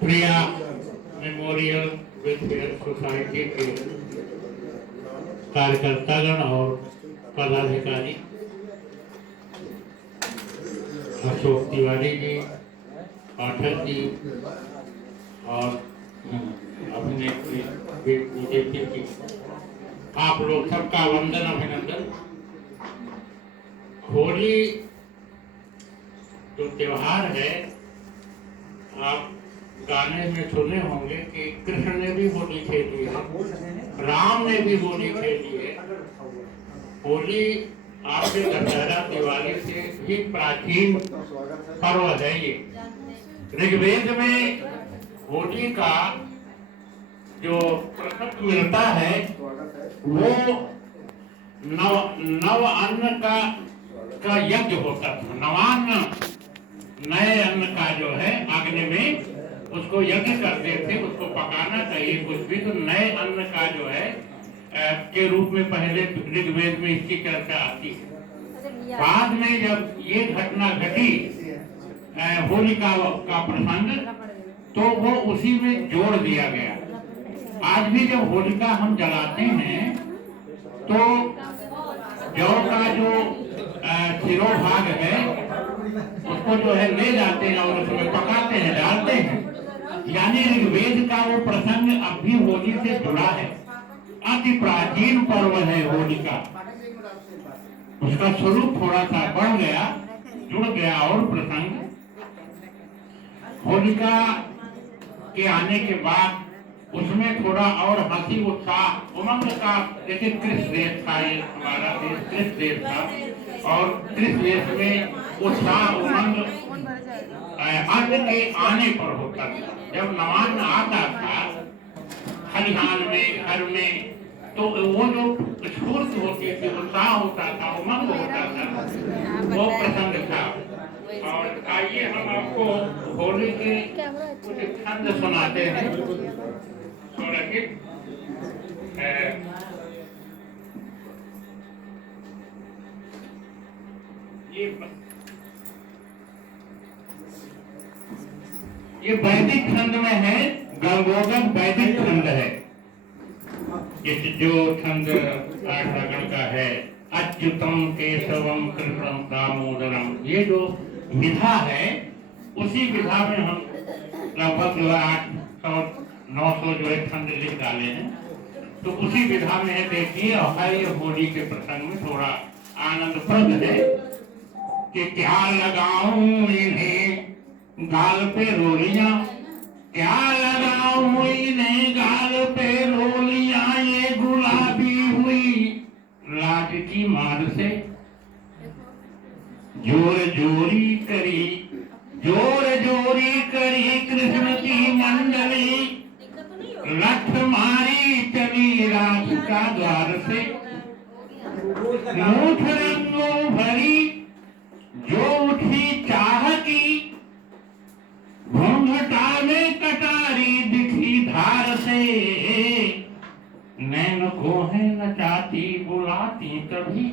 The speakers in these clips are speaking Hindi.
प्रिया मेमोरियल वेलफेयर सोसाइटी के कार्यकर्तागण और पदाधिकारी, अशोक तिवारी जी, पाठक जी और अभिनेत्री बीजेपी की, आप लोग सबका वंदन अभिनंदन। होली जो त्योहार है, आप गाने में सुने होंगे कि कृष्ण ने भी होली खेली है, राम ने भी होली खेली है। होली आपके दशहरा दिवाली से भी प्राचीन पर्व है। ये ऋग्वेद में होली का जो प्रसंग मिलता है वो नव अन्न का यज्ञ होता था। नवान्न, नए अन्न का जो है अग्नि में उसको यज्ञ करते थे, उसको पकाना चाहिए कुछ भी, तो नए अन्न का जो है के रूप में पहले ऋग्वेद में इसकी चर्चा आती है। बाद में जब ये घटना घटी होलिका का प्रसंग, तो वो उसी में जोड़ दिया गया। आज भी जब होलिका हम जलाते हैं तो जौ का जो शिरोभाग है उसको जो है ले जाते हैं और उसमें पकाते हैं, डालते हैं। यानी ऋग्वेद का वो प्रसंग अब भी होली से जुड़ा है। अति प्राचीन पर्व है होली का। उसका स्वरूप थोड़ा सा बढ़ गया, जुड़ गया और प्रसंग। होलिका के आने के बाद उसमें थोड़ा और हंसी उत्साह उमंग का, जैसे कृष्ण देश था, ये हमारा देश कृष्ण देश था और कृष्ण देश में उत्साह उमंग अन्न के आने पर होता था। जब नवान्न आता था खलिहान में, घर में, तो वो जो स्फूर्ति होती थी, उत्साह होता था, उमंग होता था, वो प्रसंग था। और आइए हम आपको होली के कुछ छंद सुनाते हैं। ये वैदिक छंद में है, गंगोदक वैदिक छंद है। इस जो छंद आठ का है, अच्युतम केशवम कृष्णम दामोदरम, ये जो विधा है उसी विधा में हम लगभग 800-900 जो है छंद लिख डाले हैं। तो उसी विधा में है, देखिए। और ये होली के प्रसंग में थोड़ा आनंदप्रद है कि क्या लगाऊं इन्हें गाल पे रोलियां, क्या लगाऊं इन्हें गाल पे रोलियां, ये गुलाबी हुई लाज की मार से जोर जोरी करी, जोर जोरी करी कृष्ण की मंडली, लठ मारी चली रात का द्वार से, मूठ रंगों भरी जो उठी चाह की, घूंघटा में कटारी दिखी धार से, नैन को है नचाती बुलाती कभी,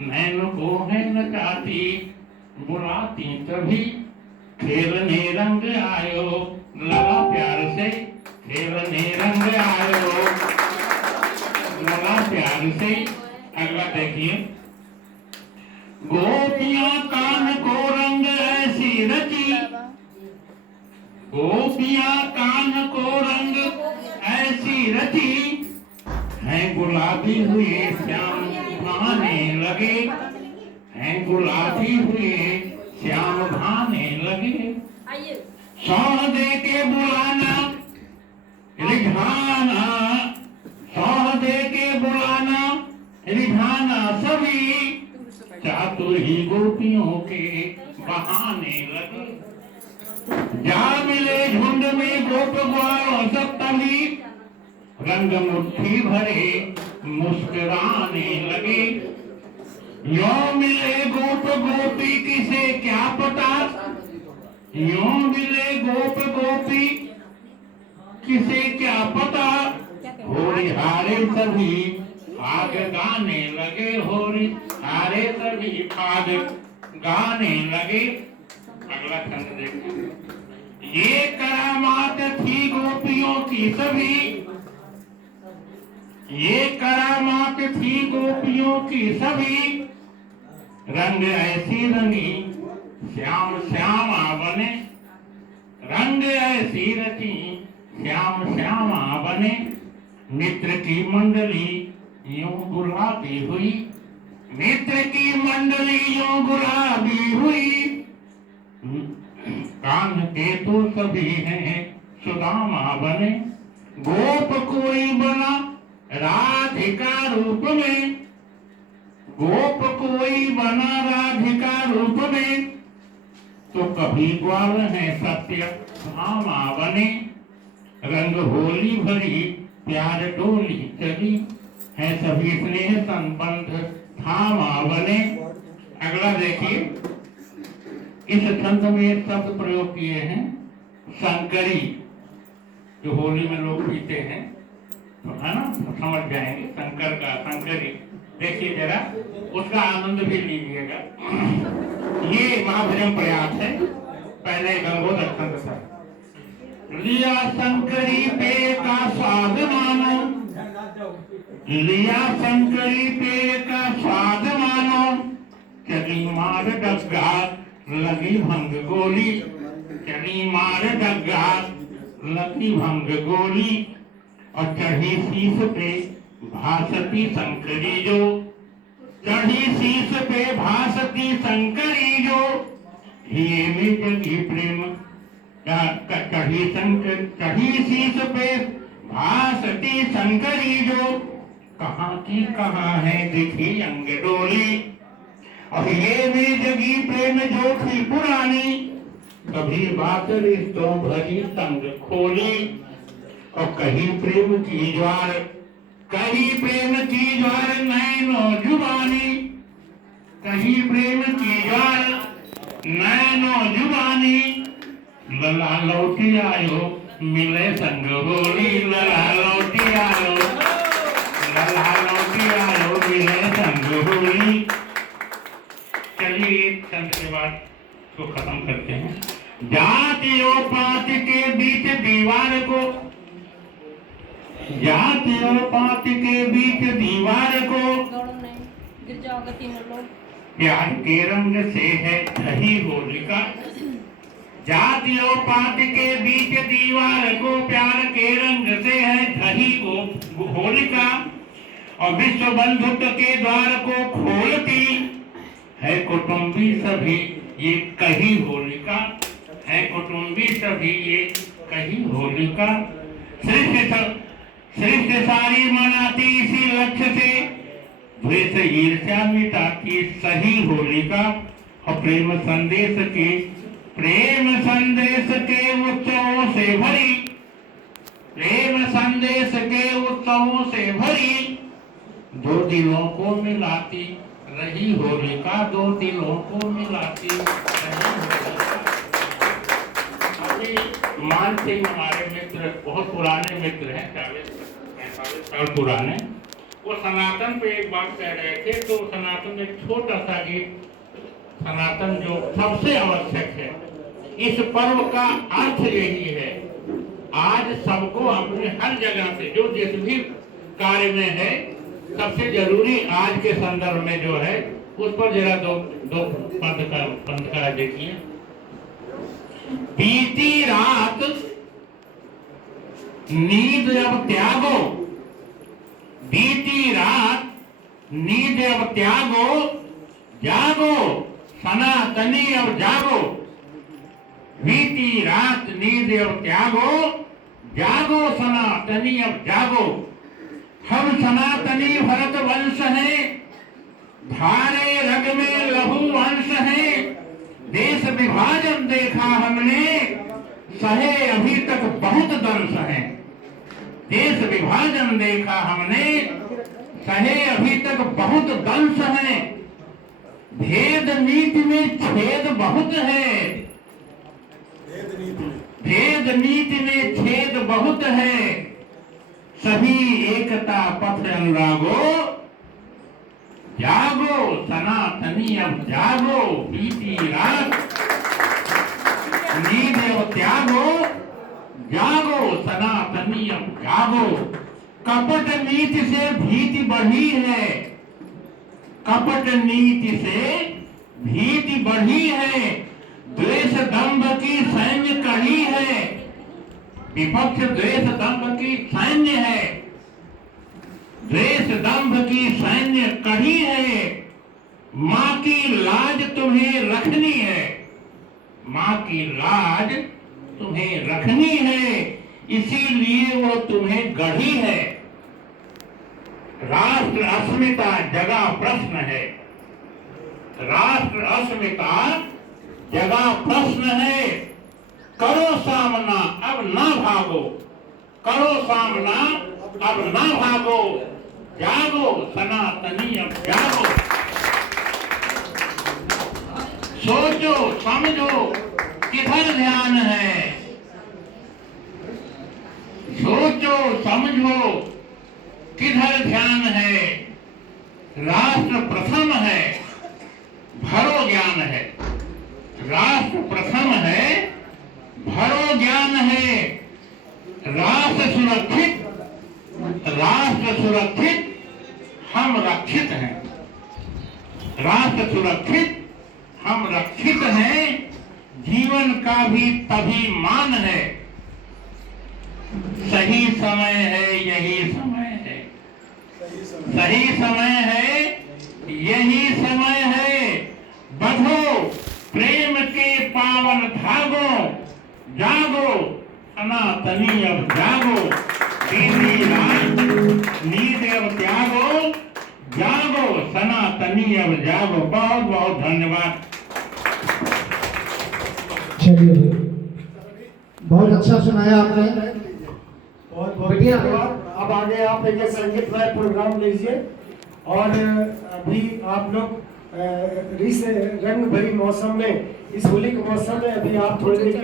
नैन को है नचाती बुलाती कभी, खेलने रंग आयो लगा प्यार से, खेलने रंग आयो लगा प्यार से। अगला देखिए, गोपियां कान को रंग ऐसी रची, गोपियां कान को रंग ऐसी रची, हैं गुलाबी हुए श्याम भाने लगे, हैं गुलाबी हुए श्याम भाने लगे। सौह दे के बुलाना रिझाना, सौह दे के बुलाना रिझाना सभी, चातुर ही गोपियों के बहाने लगे। जा मिले झुंड में गोप ग्वाल सप्तमी, रंग मुट्ठी भरे मुस्कुराने लगे। यो मिले गोप गोपी किसे क्या पता, यो मिले गोप गोपी किसे क्या पता, होली हारे सभी आग गाने लगे, होली हारे सभी आग गाने लगे। अगला छंद देखिए, ये कराम थी गोपियों की सभी, ये करामात थी गोपियों की सभी, रंग ऐसी रंगी श्याम श्यामा बने, रंग ऐसी रची श्याम श्यामा बने, मित्र की मंडली यूं गुलाबी हुई, मित्र की मंडली यूं गुलाबी हुई, कान के तो सभी हैं सुदामा बने, गोप कोई बना राधिका रूप में, गोप कोई बना राधिका रूप में, तो कभी ग्वाल है सत्य भामा बने, रंग होली भरी प्यार डोली चली, है सभी स्नेह संबंध थामा बने। अगला देखिए, इस छंद में एक शब्द प्रयोग किए हैं शंकरी, जो होली में लोग पीते हैं, तो है ना, समझ जाएंगे शंकर का शंकरी। देखिए जरा, उसका आनंद भी लीजिएगा। ये महाभजन प्रयास है, पहले गंगोदर छंद था। लिया शंकरी पे का स्वाद मानो, लिया शंकरी पे का स्वाद मानो, चली मार डग्गा लगी भंग गोली, चली मार डग्गा लगी भंग गोली, और चढ़ी शीश पे भासती शंकरी जो, चढ़ी शीश पे भासती शंकरी जो, ये में जगी प्रेम चढ़ी शीश पे भासती शंकरी जो, कहाँ की कहाँ है दिखी अंग डोली, और ये भी जगी प्रेम जो थी पुरानी, कभी बात रिश्तों भरी संग खोली, और कहीं प्रेम की ज्वार, कहीं प्रेम की ज्वार नैनो जुबानी, कहीं प्रेम की ज्वार नैनो जुबानी, लला लौटी आयो मिले संग होली, लला लौटी आयो, लला लौटी आयो मिले संग होली। चलिए छंद के बाद को खत्म करते हैं। जाति और पाति के बीच दीवार को, जाति और पाति के बीच दीवार को, गिर जाओगे तीनों लोग। प्यार के रंग से है ढही होलिका, जाति और पाति के बीच दीवार को, प्यार के रंग से है ढही होलिका, और विश्व बंधुत्व के द्वार को खोलती है कुटुंबी सभी ये कही होलिका, है कुटुंबी सभी ये कही होलिका। सृष्टि सारी मनाती इसी लक्ष्य से, द्वेष ईर्ष्या मिटाती सही होलिका, और प्रेम संदेश के उत्सवों से भरी, प्रेम संदेश के उत्सवों से भरी, दो दिलों को मिलाती रही होलिका, दो दिलों को मिलाती रही होलिका। अभी मान सिंह हमारे मित्र, बहुत पुराने मित्र हैं, 40-45 साल पुराने, वो सनातन पे एक बात कह रहे थे, तो सनातन में छोटा सा गीत, सनातन जो सबसे आवश्यक है, इस पर्व का अर्थ यही है, आज सबको अपने हर जगह से जो जिस भी कार्य में है, सबसे जरूरी आज के संदर्भ में जो है, उस पर जरा दो पंथ का देखिए। बीती रात नींद अब त्यागो, बीती रात नींद अब त्यागो, जागो सनातनी अब जागो, बीती रात नींद अब त्यागो, जागो सनातनी अब जागो, हम सनातनी भरत वंश हैं, धारे रग में लहू वंश हैं, देश विभाजन देखा हमने, सहे अभी तक बहुत दंश हैं, देश विभाजन देखा हमने, सहे अभी तक बहुत दंश हैं, भेद नीति में छेद बहुत है, भेद नीति में छेद बहुत है, सभी एकता पथ अनुरागो, जागो सनातनी अब जागो, बीती रात नींद अब त्यागो, जागो सनातनी अब जागो। कपट नीति से भीति बढ़ी है, कपट नीति से भीति बढ़ी है, द्वेष दंभ की सैन्य कड़ी है, विपक्ष द्वेष दंभ की सैन्य है, द्वेष दंभ की सैन्य कड़ी है। माँ की लाज तुम्हें रखनी है, माँ की लाज तुम्हें रखनी है, इसीलिए वो तुम्हें गढ़ी है। राष्ट्र अस्मिता जगा प्रश्न है, राष्ट्र अस्मिता जगा प्रश्न है। करो सामना अब ना भागो, करो सामना अब ना भागो, जागो सनातनी अब जागो। सोचो समझो किधर ध्यान है, सोचो समझो किधर ध्यान है। राष्ट्र प्रथम है, भरो ज्ञान है, राष्ट्र प्रथम है, भरो ज्ञान है। राष्ट्र सुरक्षित, राष्ट्र सुरक्षित, हम रक्षित हैं, राष्ट्र सुरक्षित, हम रक्षित हैं। जीवन का भी तभी मान है, सही समय है यही समय है, सही समय है यही समय है। बंधो प्रेम के पावन धागों, जागो सनातनी अब जागो। बीती रात नींद अब त्यागो, जागो सनातनी अब जागो। बहुत बहुत धन्यवाद। चलिए, बहुत अच्छा सुनाया आपने। बहुत बहुत धन्यवाद। अब आगे आप एक संगीतमय प्रोग्राम लीजिए और अभी आप लोग इस रंग भरी मौसम में, इस होली के मौसम में अभी आप थोड़ी देर